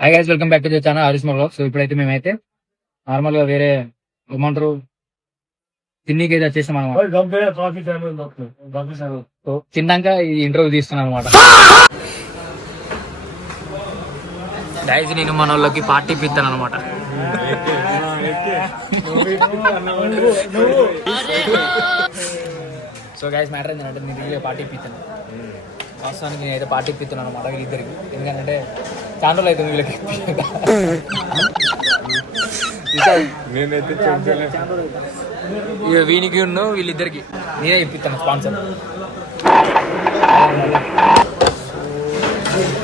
Hi guys, welcome back to the channel Harish vlogs. So ఇప్పుడైతే మేమైతే normal గా వేరే ఏమంటారు తిన్నీకి అయితే వచ్చేసాం అనమాట. సో తిన్నాక ఈ ఇంటర్వ్యూ తీస్తున్నాను అనమాట. గైస్ నేను మన వాళ్ళకి పార్టీ ఇప్పిస్తాను అనమాట. సో గైస్ మ్యాటర్ ఏంటంటే నేను పార్టీ ఇప్పిస్తాను. వాస్తవానికి నేనైతే పార్టీ ఇప్పిస్తున్నాను అనమాట వీళ్ళిద్దరికి. ఎందుకంటే చాలా రోజులు అవుతుంది వీళ్ళకి. ఇక వీనికి ఉన్న వీళ్ళిద్దరికి నేనే ఇప్పిస్తాను స్పాన్సర్.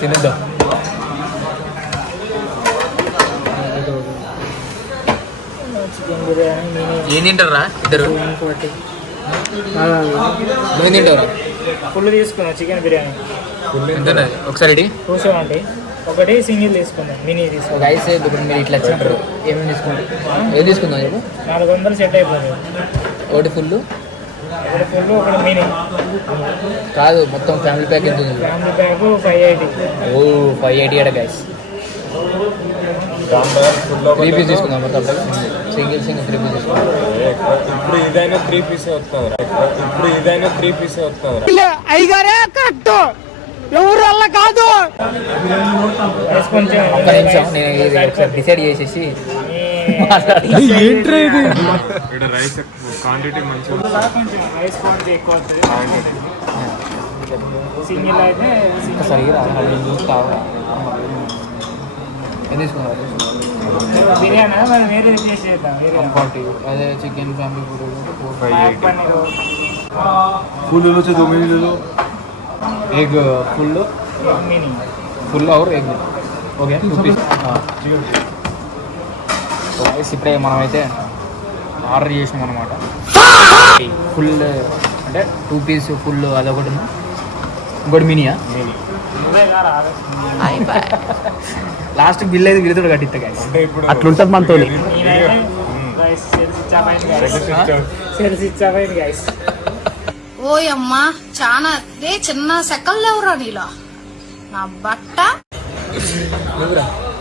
తినేద్దాం. ఏం తింటారా ఇద్దరు? నువ్వు తింటారా? ఫుల్ తీసుకున్నా చికెన్ బిర్యానీ. ఎంత ఒకసారి కూర్చోండి. ఒకటి సింగిల్ తీసుకుందాం, మినీ తీసుకుందాం. గైస్ ఇప్పుడు మీరు ఇట్లా వచ్చినప్పుడు ఏమేమి తీసుకుంటారు? ఏం తీసుకుందాం చెప్పు. 400 సెట్ అయిపోతుంది. ఒకటి ఫుల్, ఒకటి మినీ కాదు మొత్తం ఫ్యామిలీ ప్యాక్ ఎంత ఉంది? Family pack 580. ఓ 580 అడ గైస్. 3 పీస్ తీసుకుందాం మొత్తం. సింగిల్ 3 పీస్ తీసుకుందాం. ఇప్పుడు ఇదైనా 3 పీసే వస్తాం. అయ్యగారే కరెక్ట్, ఎవరు వల్ల కాదు. కొంచెం ఒక్క నిమిషం, నేను ఇది ఒకసారి డిసైడ్ చేసేసి రైస్ క్వాంటిటీ మంచిగా కొంచెం రైస్ క్వాంటిటీ ఎక్కువ వస్తుంది. సింగిల్ అయితే సరిగా చూస్తావా? ఏం తీసుకున్నారు? బిర్యానీ మనం వేరే ప్లేస్ చేద్దాం. కంఫర్ట్ అదే chicken family food 580 egg full और ఎగ్ ఓకే 2 పీస్. ఇప్పుడే మనమైతే ఆర్డర్ చేసినాం అనమాట. ఫుల్ అంటే 2 పీస్ ఫుల్ అదొకటి, ఇంకోటి మినియా. లాస్ట్ బిల్ అయితే వీళ్ళతో కట్టిస్తా గాయస్. అట్లుంటుంది మనతో. ఓయమ్మా చానా రే చిన్న సెకల్ లేవురా నీలా నా బట్ట.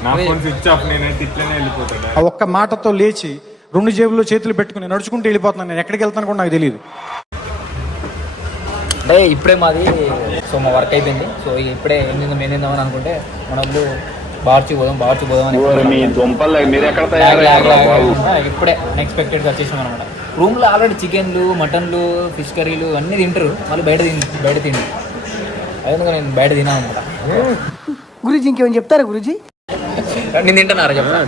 నా ఫోన్ స్విచ్ ఆఫ్. నేనైతే ఇట్లనే వెళ్ళిపోతాడు. ఆ ఒక్క మాటతో లేచి 2 జేబుల్లో చేతులు పెట్టుకుని నడుచుకుంటూ వెళ్ళిపోతున్నాను. నేను ఎక్కడికి వెళ్తాను కూడా నాకు తెలియదు. అంటే ఇప్పుడే మాది సో మా వర్క్ అయిపోయింది. సో ఇప్పుడే ఏం తిందామని అనుకుంటే మన వాళ్ళు బార్చి పోదాం అని ఇప్పుడే అన్ఎక్స్పెక్టెడ్గా వచ్చేసాం అనమాట. రూమ్లో ఆల్రెడీ చికెన్లు, మటన్లు, ఫిష్ కర్రీలు అన్నీ తింటారు. మళ్ళీ బయట తిండి అదే నేను బయట తిన్నాను అనమాట. గురూజీ ఇంకేమైనా చెప్తారా గురూజీ? నేను తింటున్నారా చెప్పరా?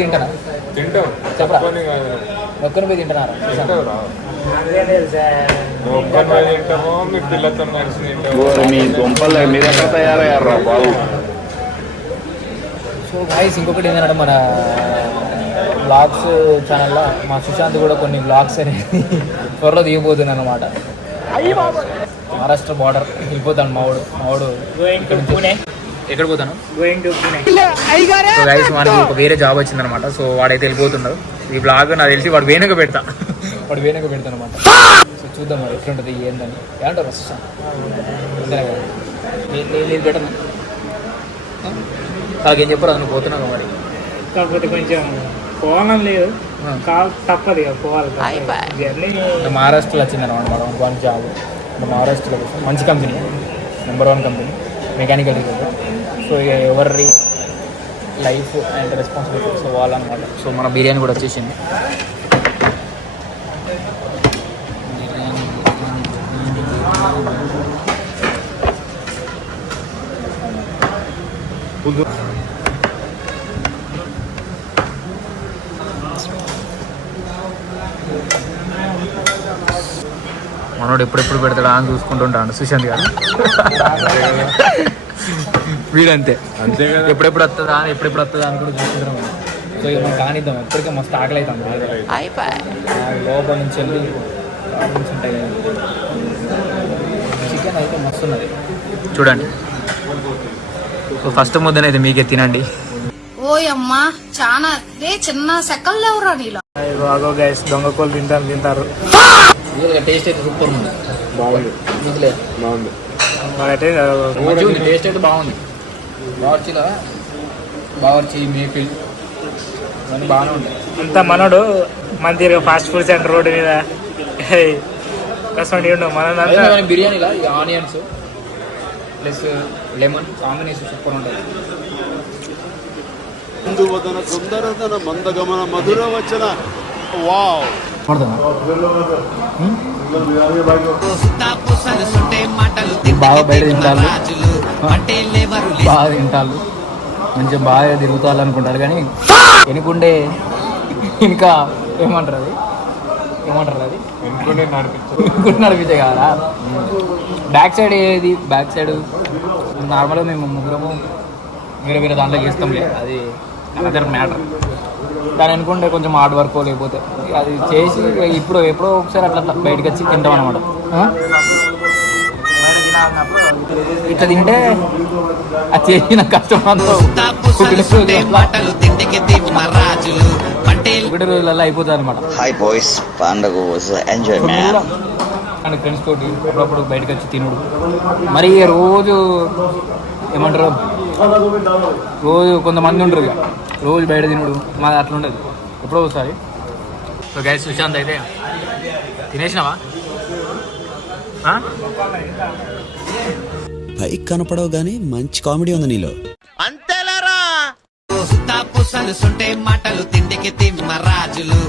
తింటానా చెప్పరా? ఒక్కని పోయి తింటున్నారా? మీ పిల్లతో సో గైస్ ఇంకొకటి ఏంటంటే మన బ్లాగ్స్ ఛానల్లో మా సుశాంత్ కూడా కొన్ని బ్లాగ్స్ అనేది త్వరలో దిగిపోతుంది అనమాట. మహారాష్ట్ర బార్డర్ వెళ్ళిపోతాను మావాడు ఎక్కడ పోతాను. సో గైస్ మనకి ఒక వేరే జాబ్ వచ్చిందనమాట. సో వాడైతే వెళ్ళిపోతున్నాడు. ఈ బ్లాగ్ నాకు తెలిసి వాడు వేణుక పెడతాను అనమాట. సో చూద్దాం మరి ఎట్లుంటుంది ఏందని. ఏమంటారు సుశాంత్? నేను పెట్టను నాకేం చెప్పరు. నువ్వు పోతున్నావు మరి. కాకపోతే కొంచెం పోవాలని లేదు, తప్పదు పోవాలి. మహారాష్ట్రలో వచ్చిందనమాట మనం వన్ జాబ్. మహారాష్ట్రలో మంచి company, number 1 company, mechanical related. So ఇక ఎవరి లైఫ్ అండ్ రెస్పాన్సిబిలిటీస్ వాళ్ళనమాట. సో మన బిర్యానీ కూడా వచ్చేసింది. మనోడు ఎప్పుడెప్పుడు పెడతాడా అని చూసుకుంటుంటాడు సుశాంత్ గారు. వీడంతే అంతే కదా. ఎప్పుడెప్పుడు వస్తుందా అని కూడా చూసుకుంటాం. సో ఇక మనం కానిద్దాం. ఎప్పటికే మస్తు ఆకలి అవుతాం. లోపల నుంచి వెళ్ళి ఉంటాయి కదా. చికెన్ అయితే మస్తు ఉన్నది చూడండి. సో ఫస్ట్ ముద్దనైతే మీకే తినండి. ఓయమ్మా చానా రే చిన్న సెకల్ లేవురా నీలా. గైస్ దొంగ కోళ్ళు తింటారు. టేస్ట్ అయితే సూపర్ ఉంది. బాగుంది నీకులే బాగుంది. మంచిగా ఉంది, టేస్ట్ అయితే బాగుంది. బావర్చి మేఫిల్ ఇవన్నీ బాగానే ఉంటాయి. అంత మనోడు మన తీరు ఫాస్ట్ ఫుడ్ సెంటర్ రోడ్డు మీద కష్టం మన బిర్యానీలా ఈ onions plus lemon combination super ఉంటుంది. ముందువదన సుందరతన మందగమన మధుర వచన వావ్ బాగా బయట తింటారు, బాగా తింటారు, మంచిగా బాగా తిరుగుతారు అనుకుంటారు. కానీ వెనుకుండే ఇంకా ఏమంటారు అది అనుకుంటే నడిపించు. వెనుకుంటే నడిపించే కదా. బ్యాక్ సైడ్ ఏది బ్యాక్ సైడ్ నార్మల్గా మేము ముగ్గురము వేరే వేరే దాంట్లో చేస్తాంలే, అది అదర్ మ్యాటర్. దాని అనుకుంటే కొంచెం హార్డ్ వర్క్ లేకపోతే అది చేసి ఇప్పుడు ఎప్పుడో ఒకసారి అట్లా బయటకు వచ్చి తింటాం అనమాట. ఇట్లా తింటే అది చేసిన కష్టం అంతా ఒకటి రోజులలో అయిపోతుంది అనమాట. హాయ్ బాయ్స్, పండుగ ఎంజాయ్ మ్యాన్. అండ్ ఫ్రెండ్స్ తోటి అప్పుడప్పుడు బయటకు వచ్చి తినుడు. మరి రోజు ఏమంటారు, రోజు కొంతమంది ఉంటారు ఇక రోజు బయట తినుడు, మాది అట్లా ఉండదు, ఎప్పుడో ఒకసారి. సో గైస్, సుశాంత్ అయితే తినేసినావా? పైకి కనపడవు గానీ మంచి కామెడీ ఉంది నీలో. అంతేలారా మాటలు తిండికి తిమ్మ రాజులు